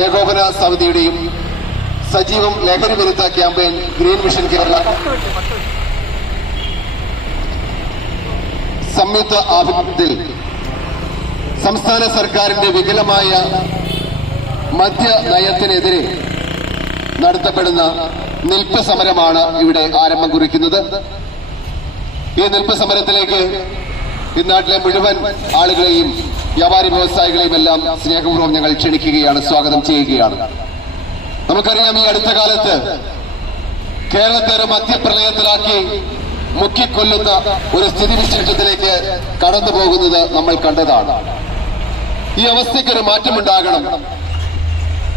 ഏകോപന സമിതിയുടെയും സജീവം ലഹരി വിരുദ്ധ ക്യാമ്പയിൻ ഗ്രീൻ മിഷൻ കേരള സംയുക്ത ആഭിമുഖ്യത്തിൽ സംസ്ഥാന സർക്കാരിന്റെ വികലമായ മദ്യ നയത്തിനെതിരെ നടത്തപ്പെടുന്ന നിൽപ്പ് സമരമാണ് ഇവിടെ ആരംഭം കുറിക്കുന്നത്. ഈ നിൽപ്പ് സമരത്തിലേക്ക് ഈ നാട്ടിലെ മുഴുവൻ ആളുകളെയും വ്യാപാരി വ്യവസായികളെയും എല്ലാം സ്നേഹപൂർവ്വം ഞങ്ങൾ ക്ഷണിക്കുകയാണ്, സ്വാഗതം ചെയ്യുകയാണ്. നമുക്കറിയാം, ഈ അടുത്ത കാലത്ത് കേരളത്തെ ഒരു മദ്യപ്രളയത്തിലാക്കി മുക്കിക്കൊല്ലുന്ന ഒരു സ്ഥിതിവിശേഷത്തിലേക്ക് കടന്നു പോകുന്നത് നമ്മൾ കണ്ടതാണ്. ഈ അവസ്ഥയ്ക്കൊരു മാറ്റമുണ്ടാകണം.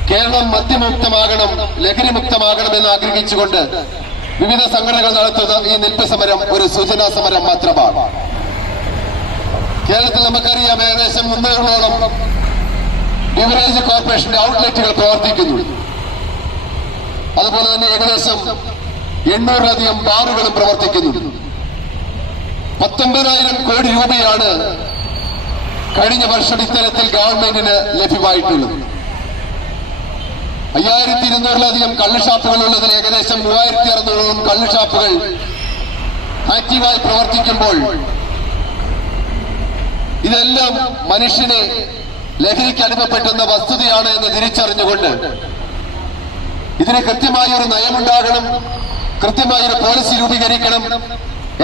കേരളം മദ്യമുക്തമാകണം, ലഹരിമുക്തമാകണം എന്ന് ആഗ്രഹിച്ചുകൊണ്ട് വിവിധ സംഘടനകൾ നടത്തുന്ന ഈ നിൽപ്പ് സമരം ഒരു സൂചനാ സമരം മാത്രമാണ്. കേരളത്തിൽ നമുക്കറിയാം, ഏകദേശം 300ഓളം ബിവറേജ് കോർപ്പറേഷന്റെ ഔട്ട്ലെറ്റുകൾ പ്രവർത്തിക്കുന്നു. അതുപോലെ തന്നെ ഏകദേശം 800-ലധികം ബാറുകളും പ്രവർത്തിക്കുന്നുണ്ട്. 19,000 കോടി രൂപയാണ് കഴിഞ്ഞ വർഷം ഇത്തരത്തിൽ ഗവൺമെന്റിന് ലഭ്യമായിട്ടുള്ളത്. 5200-ലധികം കള്ളുഷാപ്പുകൾ ഉള്ളതിൽ ഏകദേശം 3600-ഓളം കള്ളുഷാപ്പുകൾ ആക്റ്റീവായി പ്രവർത്തിക്കുമ്പോൾ ഇതെല്ലാം മനുഷ്യനെ ലഹരിക്ക് അടിമപ്പെട്ടുന്ന വസ്തുതയാണ് എന്ന് തിരിച്ചറിഞ്ഞുകൊണ്ട് ഇതിന് കൃത്യമായൊരു നയമുണ്ടാകണം, കൃത്യമായൊരു പോളിസി രൂപീകരിക്കണം.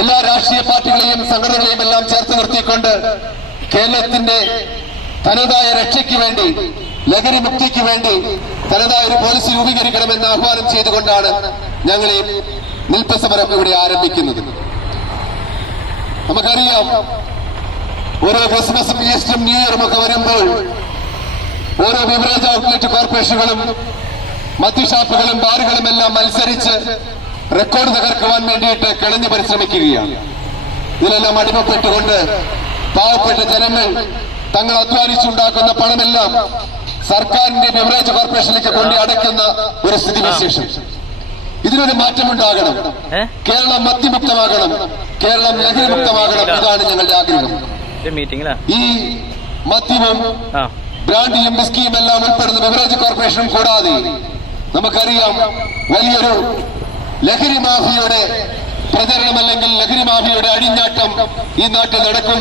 എല്ലാ രാഷ്ട്രീയ പാർട്ടികളെയും സംഘടനകളെയും എല്ലാം ചേർത്ത് നിർത്തിക്കൊണ്ട് കേരളത്തിന്റെ തനതായ രക്ഷയ്ക്ക് വേണ്ടി, ലഹരി മുക്തിക്ക് വേണ്ടി തനതായ ഒരു പോളിസി രൂപീകരിക്കണമെന്ന് ആഹ്വാനം ചെയ്തുകൊണ്ടാണ് ഞങ്ങൾ ഈ നിൽപ്പ് സമരം ഇവിടെ ആരംഭിക്കുന്നത്. നമുക്കറിയാം, ഓരോ ക്രിസ്മസും ഈസ്റ്ററും ന്യൂ ഇയറും ഒക്കെ വരുമ്പോൾ ഓരോ ബിവറേജ് ഔട്ട്ലെറ്റ് കോർപ്പറേഷനുകളും മദ്യഷാപ്പുകളും ബാറുകളും എല്ലാം മത്സരിച്ച് റെക്കോർഡ് തകർക്കുവാൻ വേണ്ടിയിട്ട് കിളഞ്ഞു പരിശ്രമിക്കുകയാണ്. ഇതിലെല്ലാം അടിമപ്പെട്ടുകൊണ്ട് പാവപ്പെട്ട ജനങ്ങൾ തങ്ങൾ അധ്വാനിച്ചുണ്ടാക്കുന്ന പണമെല്ലാം സർക്കാരിന്റെ ബിവറേജ് കോർപ്പറേഷനിലേക്ക് കൊണ്ട് അടയ്ക്കുന്ന ഒരു സ്ഥിതിവിശേഷം. ഇതിനൊരു മാറ്റമുണ്ടാകണം. കേരളം മദ്യമുക്തമാകണം, കേരളം ലഹരിമുക്തമാകണം. ഇതാണ് ഞങ്ങളുടെ ആഗ്രഹം. ഈ മദ്യവും ബ്രാൻഡിയും വിസ്കിയും എല്ലാം ഉൾപ്പെടുന്ന ബിവറേജ് കോർപ്പറേഷനും കൂടാതെ നമുക്കറിയാം, വലിയൊരു ലഹരി മാഫിയയുടെ പ്രചരണം അല്ലെങ്കിൽ ലഹരി മാഫിയയുടെ അഴിഞ്ഞാട്ടം ഈ നാട്ടിൽ നടക്കുന്നു.